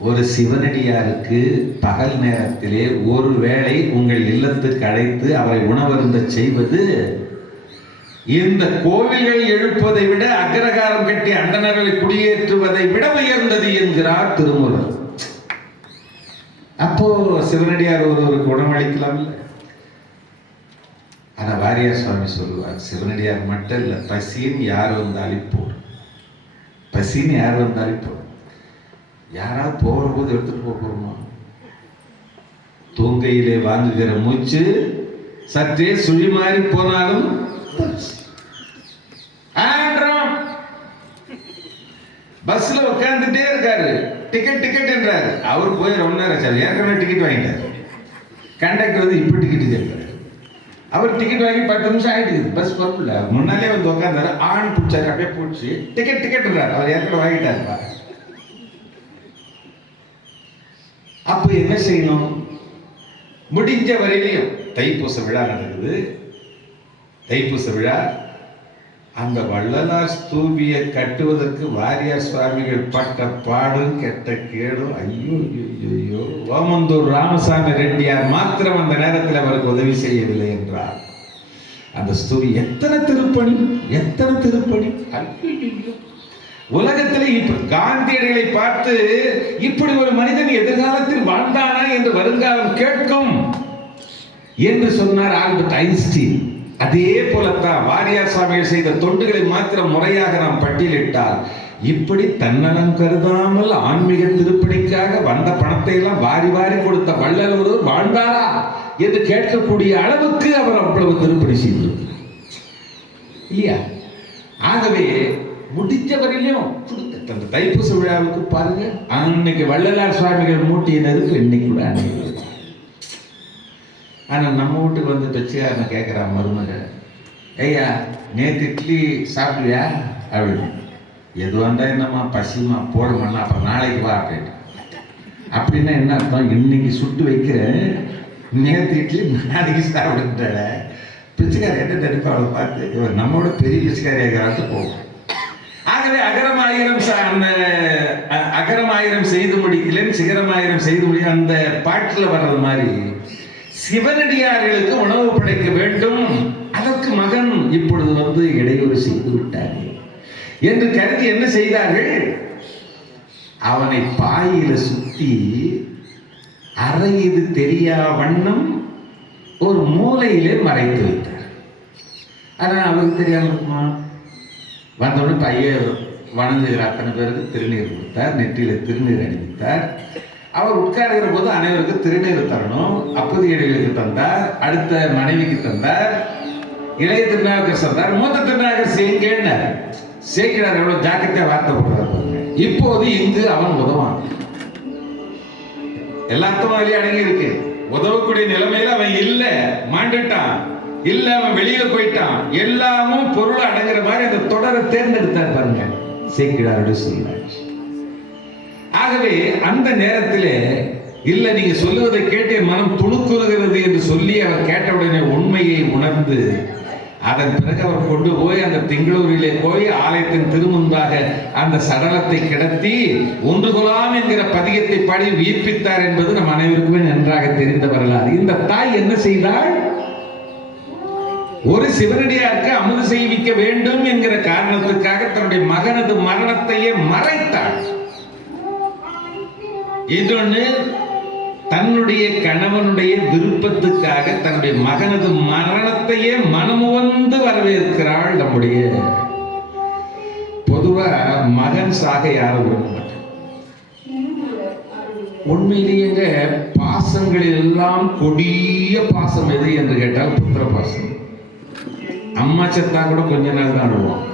ஒரு சிவனடியாருக்கு பகல் நேரத்திலே ஒரு வேளை உங்கள் இல்லத்துக்கு அழைத்து அவரை உணவருந்த செய்வது இந்த கோவில்கள் எழுப்பதை விட அக்ரகாரம் கட்டி அண்டனர்களை குடியேற்றுவதை விட உயர்ந்தது என்கிறார் திருமுருகன். அப்போ சிவனடியார் ஒருவருக்கு உணவளிக்கலாம் இல்லை? ஆனா வாரியார் சுவாமி சொல்லுவார் சிவனடியார் மட்டும் இல்லை பசின்னு யார் வந்தாலும் போடும் பசின்னு யார் வந்தாலும் போடும் யாராவது போகிற போது எடுத்துட்டு போக போகிறோமா தூங்கையிலே வாங்குகிற மூச்சு சற்றே சுழி மாறி போனாலும் பஸ்ல உட்கார்ந்துட்டே இருக்காரு. Ticket ticket என்றாரு. அவர் போய் ரொம்ப நேரம் ஆச்சு. ஏற்கனவே டிக்கெட் வாங்கிட்டாரு. கண்டக்டர் வந்து இப்போ டிக்கெட் கேட்கிறாரு அவர் டிக்கெட் வாங்கி பத்து நிமிஷம் ஆயிட்டு பஸ் வரல. முன்னாலே வந்து உட்காந்தாரு ஆண் பிடிச்சாரு. அப்படியே பிடிச்சி டிக்கெட் டிக்கெட் அவர் ஏற்கனவே வாங்கிட்டாருப்பா. அப்போ என்ன செய்யணும்? முடிஞ்ச வரையிலையும் தைப்பூச விழா நடக்குது. தைப்பூச விழா. அந்த வள்ளலார் ஸ்தூபியை கட்டுவதற்கு வாரியார் சுவாமிகள் பட்ட பாடும் கெட்ட கேடும் ஐயோ ஐயோ, ஐயோ ஓமந்தூர் ராமசாமி ரெட்டியார் மாத்திரம் அந்த நேரத்தில் அவருக்கு உதவி செய்யவில்லை என்றார். அந்த ஸ்தூபி எத்தனை திருப்பணி? எத்தனை திருப்பணி? ஐயோ உலகத்தில் இப்படி காந்தியடிகளை பார்த்து இப்படி ஒரு மனிதன் எதிர்காலத்தில் வாழ்ந்தானா என்று வருங்காலம் கேட்கும் என்று சொன்னார் ஆல்பர்ட் ஐன்ஸ்டீன். அதே போலத்தான் வாரியார் சுவாமிகள் செய்த தொண்டுகளை மாத்திரம் முறையாக நாம் பட்டியலிட்டால் இப்படி தன்னலம் கருதாமல் ஆன்மீக திருப்பணிக்காக வந்த பணத்தை எல்லாம் வாரி வாரி கொடுத்த வள்ளல் ஒருவர் வாழ்ந்தாரா என்று கேட்கக்கூடிய அளவுக்கு அவர் அவ்வளவு திருப்பணி செய்திருக்கிறார். இல்லையா? ஆகவே முடிஞ்ச வரையிலும் அந்த தைப்பூச விழாவுக்கு பாருங்க. அன்னைக்கு வள்ளலார் சுவாமிகள் மூட்டினதுக்கு இன்னைக்கு கூட ஆனால் நம்ம வீட்டுக்கு வந்து பிச்சைக்காரன் கேட்குறான் மருமக ஐயா நேற்று இட்லி சாப்பிடுவியா? அப்படின்னு. எதுவாக இருந்தால் என்னம்மா பசிமா போடுமாண்ணா அப்புறம் நாளைக்கு வா அப்படின்னு. அப்படின்னா என்ன அர்த்தம்? இன்னைக்கு சுட்டு வைக்கிறேன் நேற்று இட்லி நாளைக்கு சாப்பிடுன்ற பிச்சைக்காரர் என்ன நினைப்பா அவளை பார்த்து இவர் நம்மளோட பெரிய பிச்சைக்காரியாக போகும். ஆகவே அகரமாயிரம் அந்த அ- அகரமாயிரம் செய்து முடிக்கலன்னு சிகரமாயிரம் செய்து முடி அந்த பாட்டில் வர்றது மாதிரி. சிவனடியார்களுக்கு உணவு படைக்க வேண்டும். அதற்கு மகன் இப்பொழுது வந்து இடையூறு செய்து விட்டார். என்று கருதி என்ன செய்தார்கள்? அவனை பாயில சுத்தி அறையது தெரியா வண்ணம் ஒரு மூலையிலே மறைத்து வைத்தார். அதான் அவருக்கு தெரியாமல் இருக்குமா? வந்தவுடனே பையன் வணங்குகிற அத்தனை பேருக்கு திருநீர் கொடுத்தார். நெற்றியில திருநீர் அணிவித்தார். அவர் உட்காருகிற போது அனைவருக்கும் திருநீர் தரணும். அப்போது இடைவெளிக்கு தந்தார். அடுத்த மனைவிக்கு தந்தார். இளைய திருநாவுக்கர் சந்தார் மூத்த திருநாவுக்கரசு எங்கேன்னார் சேக்கிடார் எவ்வளவு ஜாக்கிரதையா வார்த்தை போடுறார் இப்போது இங்கு அவன் உதவான். எல்லாத்துக்கும் அதிலே அடங்கி இருக்கு. உதவக்கூடிய நிலைமையில அவன் இல்லை. மாண்டுட்டான் இல்ல அவன் வெளியில போயிட்டான். எல்லாமும் பொருள் அடங்குற மாதிரி அந்த தொடரை தேர்ந்தெடுத்தார் பாருங்க. சேக்கிடாரோட சொன்னார். ஆகவே அந்த நேரத்திலே இல்ல நீங்க சொல்லுவதை கேட்டு மனம் துணுக்குறுகிறது என்று சொல்லி அவர் கேட்டவுடனே உண்மையை உணர்ந்து அதன் பிறகு அவர் கொண்டு போய் அந்த திங்களூரிலே போய் ஆலயத்தின் திருமுன்பாக அந்த சடலத்தை கிடத்தி ஒன்று குலாம் என்கிற பதிகத்தை பாடி உயிர்ப்பித்தார் என்பது நம் அனைவருக்குமே நன்றாக தெரிந்த வரலாறு. இந்த தாய் என்ன செய்தாள்? ஒரு சிவனடியாருக்கு அமுது செய்விக்க வேண்டும் என்கிற காரணத்துக்காக தன்னுடைய மகனது மரணத்தையே மறைத்தாள். இன்னொன்னு தன்னுடைய கணவனுடைய விருப்பத்துக்காக தன்னுடைய மகனது மரணத்தையே மனமுவந்து வரவேற்கிறாள் நம்முடைய பொதுவா மகன் சாக யாரும் விரும்ப மாட்டாங்க உண்மையிலேயேங்க எல்லாம் கொடிய பாசம் எது என்று கேட்டால் புத்திர பாசம். அம்மா செத்தா கூட கொஞ்ச நாள் தான் அழுவான்.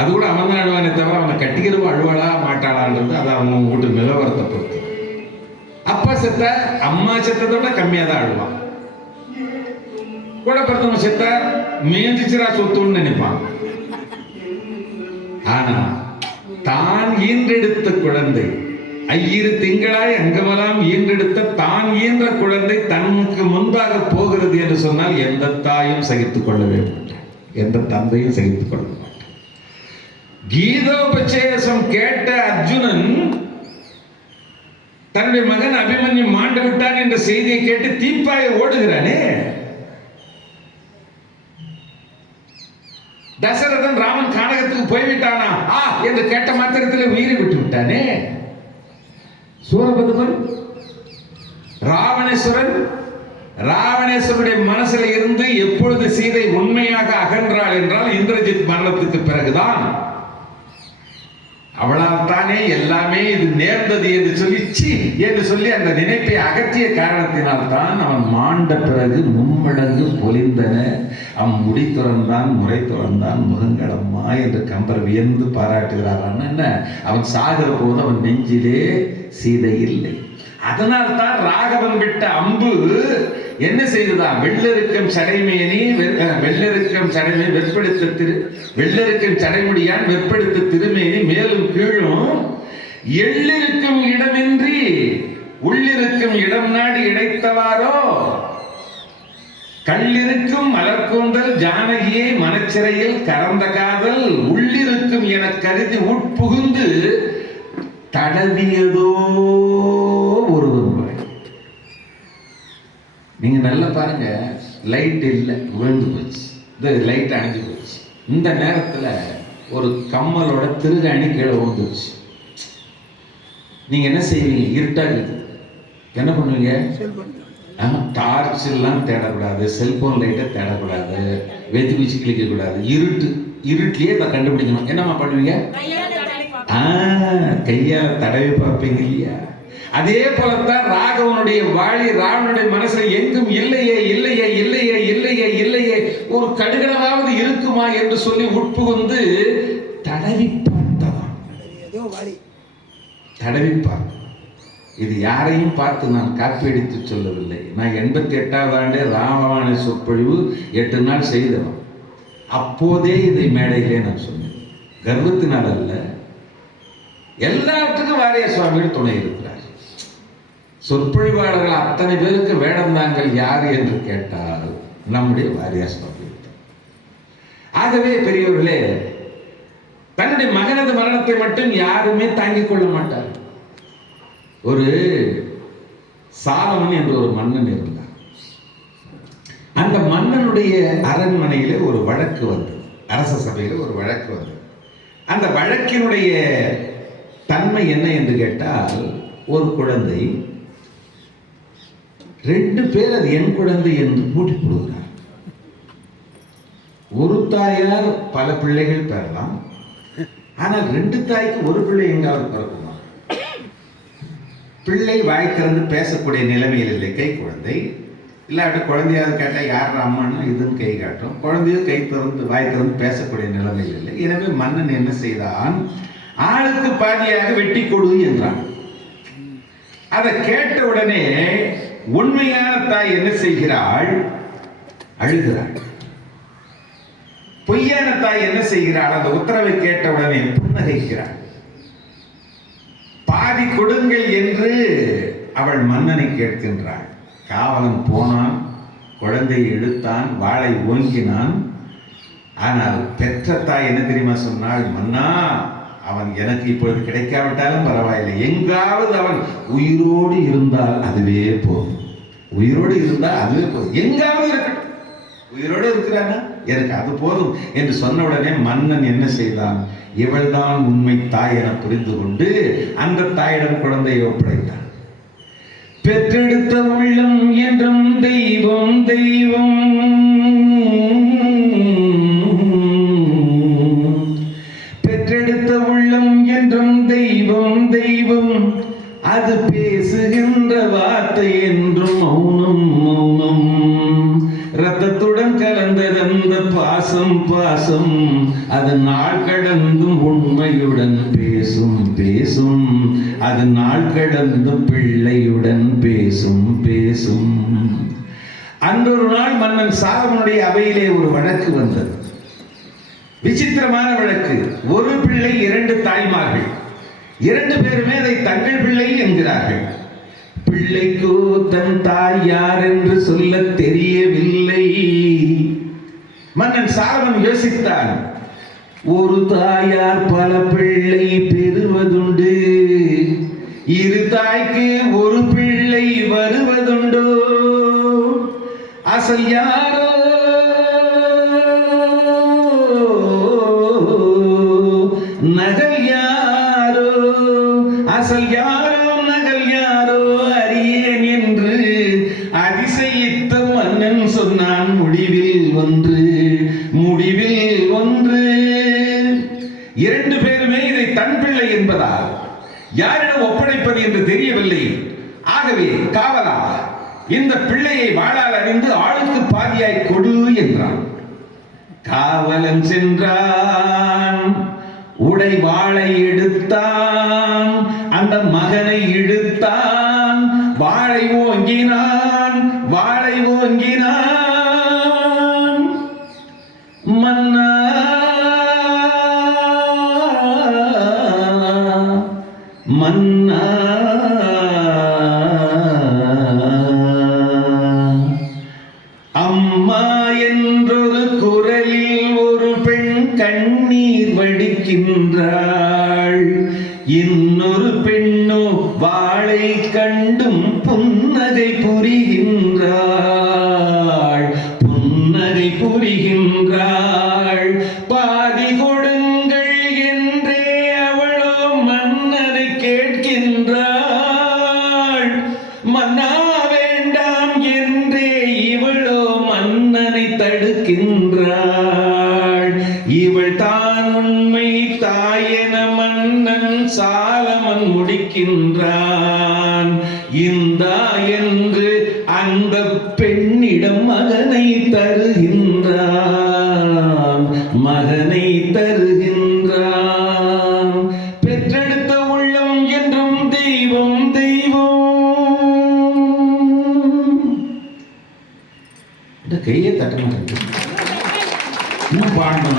அது கூட அவன் தான் அழுவானே தவிர அவனை கட்டிக்கிறவ அழுவாளா மாட்டாளான்றது அது அவன் வீட்டு நிலவரத்தை பொறுத்து அப்பா செத்த அம்மா செத்ததோட கம்மியா தான் அழுவான். கூட பிறந்தவன் செத்த மேஞ்சிச்சிரா சொத்துன்னு நினைப்பான். ஆனா தான் ஈன்றெடுத்த குழந்தை ஐயிரு திங்களாய் அங்கமெல்லாம் ஈன்றெடுத்த தான் ஈன்ற குழந்தை தனக்கு முன்பாக போகிறது என்று சொன்னால் எந்த தாயும் சகித்துக் கொள்ளவே மாட்டான். எந்த தந்தையும் சகித்துக் கொள்ள மாட்டான். கீதோபச்சேசம் கேட்ட அர்ஜுனன் தன்னுடைய மகன் அபிமன்யு மாண்டு விட்டான் என்ற செய்தியை கேட்டு தீப்பாய ஓடுகிறானே. தசரதன் ராமன் கானகத்துக்கு போய்விட்டானா? ஆ என்று கேட்ட மாத்திரத்தில் உயிரை விட்டு விட்டானே. சூரபதுமன் ராவணேஸ்வரன் ராவணேஸ்வரனுடைய மனசுல இருந்து எப்பொழுது சீதை உண்மையாக அகன்றாள் என்றால் இந்திரஜித் மரணத்துக்கு பிறகுதான். அவளால் தானே எல்லாமே இது நேர்ந்தது என்று சொல்லி சி என்று சொல்லி அந்த நினைப்பை அகற்றிய காரணத்தினால் தான் அவன் மாண்ட பிறகு மும்மடங்கு பொலிந்தன. அவன் முடி துறந்தான் முறை துறந்தான் முகங்களம்மா என்று கம்பர் வியந்து பாராட்டுகிறாரான் என்ன? அவன் சாகிற போது அவன் நெஞ்சிலே சீதை இல்லை. அதனால் தான் ராகவன் விட்ட அம்பு என்ன செய்ததா? வெள்ளருக்கம் சடைமேனி வெள்ளருக்கம் சடைமே வெற்பெடுத்த திரு வெள்ளருக்கம் சடைமுடியான் வெற்பெடுத்த திருமேனி மேலும் கீழும் எள்ளிருக்கும் இடமின்றி உள்ளிருக்கும் இடம் நாடி இடைத்தவாரோ கள்ளிருக்கும் மலர்கூந்தல் ஜானகியை மனச்சிறையில் கறந்த காதல் உள்ளிருக்கும் என கருதி உட்புகுந்து தடவியதோ ஒரு முறை நல்லா பாருங்க. லைட் இல்லை விழுந்து போச்சு. இந்த லைட் அணைஞ்சு போச்சு. இந்த நேரத்துல ஒரு கம்மலோட திருகாணி கீழே விழுந்துருச்சு நீங்க என்ன செய்வீங்க? இருட்டாகுது என்ன பண்ணுவீங்க? டார்ச் எல்லாம் தேடக்கூடாது. செல்போன் லைட்டை தேடக்கூடாது. வெத்தி பிச்சு கிளிக்க கூடாது. இருட்டு இருட்டிலேயே அதை கண்டுபிடிக்கணும். என்னம்மா பண்ணுவீங்க? ஆ, கையால தடவி பார்ப்பீங்க இல்லையா? அதே போலத்தான் ராகவனுடைய வாழி ராவனுடைய மனசுல எங்கும் இல்லையே இல்லையே இல்லையே இல்லையே இல்லையே ஒரு கடுகளவாவது இருக்குமா என்று சொல்லி உட்புகுந்து தடவி வாரி தடவி பார்த்து இது யாரையும் பார்த்து நான் காப்பியடித்து சொல்லவில்லை. நான் எண்பத்தி எட்டாவது ஆண்டே ராமவாண சொற்பொழிவு எட்டு நாள் செய்தவன். அப்போதே இதை மேடையிலே நான் சொன்னேன். கர்வத்தினால் அல்ல. எல்லாத்துக்கும் வாரிய சுவாமிகள் துணை இருக்கிறார். சொற்பொழிவாளர்கள் அத்தனை பேருக்கு வேடந்தாங்கள் யார் என்று கேட்டால் நம்முடைய வாரியார் சுவாமி. ஆகவே பெரியவர்களே தன்னுடைய மகனது மரணத்தை மட்டும் யாருமே தாங்கிக் கொள்ள மாட்டார். ஒரு சாலமன் என்ற ஒரு மன்னன் இருந்தார். அந்த மன்னனுடைய அரண்மனையிலே ஒரு வழக்கு வந்தது. அரச சபையில் ஒரு வழக்கு வந்தது. அந்த வழக்கினுடைய தன்மை என்ன என்று கேட்டால் ஒரு குழந்தை ரெண்டு பேர் அது என் குழந்தை என்று பூட்டி போடுகிறார். ஒரு தாயார் பல பிள்ளைகள் பெறலாம். ஆனால் ரெண்டு தாய்க்கு ஒரு பிள்ளை எங்காவது பிறக்குமா? பிள்ளை வாய் திறந்து பேசக்கூடிய நிலைமையில் இல்லை. கை குழந்தை. இல்லாட்டி குழந்தையாவது கேட்டால் யார் அம்மான்னா இதுன்னு கை காட்டும். குழந்தையும் கை திறந்து வாய் திறந்து பேசக்கூடிய நிலைமையில் இல்லை. எனவே மன்னன் என்ன செய்தான்? ஆளுக்கு பாதியாக வெட்டி கொடு என்றான். அதை கேட்ட உடனே உண்மையான தாய் என்ன செய்கிறாள்? அழுகிறாள். பொய்யான தாய் என்ன செய்கிறாள்? அந்த உத்தரவை கேட்டவுடனே புன்னகைக்கிறாள். பாதி கொடுங்கள் என்று அவள் மன்னனை கேட்கின்றாள். காவலன் போனான் குழந்தையை எடுத்தான் வாளை ஓங்கினான். ஆனால் பெற்ற தாய் என்ன தெரியுமா சொன்னாள்? மன்னா அவன் எனக்கு இப்பொழுது கிடைக்காவிட்டாலும் பரவாயில்லை. எங்காவது அவன் உயிரோடு இருந்தால் அதுவே போதும். உயிரோடு இருந்தால் அதுவே போதும். எங்காவது இருக்கட்டும். உயிரோடு இருக்கிறானா? எனக்கு அது போதும் என்று சொன்ன உடனே மன்னன் என்ன செய்தான்? இவள்தான் உண்மை தாய் என புரிந்து கொண்டு அந்த தாயிடம் குழந்தையை ஒப்படைத்தான். பெற்றெடுத்த உள்ளம் என்றும் தெய்வம் தெய்வம். நாள் பிள்ளையுடன் பேசும் பேசும். அன்றொரு நாள் மன்னன் சாலமனுடைய அவையிலே ஒரு வழக்கு வந்தது. விசித்திரமான வழக்கு. ஒரு பிள்ளை இரண்டு தாய்மார்கள். இரண்டு பேருமே அதை தங்கள் பிள்ளை என்கிறார்கள். பிள்ளைக்கோ தன் தாய் யார் என்று சொல்ல தெரியவில்லை. மன்னன் சாலமன் யோசித்தான். ஒரு தாயார் பல பிள்ளை பெறுவது இரு தாய்க்கு ஒரு பிள்ளை வருவதுண்டோ. அசல் யாரோ? நகல் யாரோ? அசல் யாரோ நகல் யாரோ? அறியேன் என்று அதிசயித்த மன்னன் சொன்னான் முடிவில் ஒன்று முடிவில் ஒன்று. இரண்டு பேருமே இதை தன் பிள்ளை என்பதால் யாரிடம் ஒப்படைப்பது என்று தெரியவில்லை. ஆகவே காவலா இந்த பிள்ளையை வாழால் அணிந்து ஆளுக்கு பாதியாய் கொடு என்றான். காவலன் சென்றான். உடை வாளை எடுத்தான். மகனை தருகின்றான் மகனை தருகின்றான். பெற்றெடுத்த உள்ளம் என்றும் தெய்வம் தெய்வம். இந்த கையே தட்ட மாட்டேன் இன்னும் பாடணும்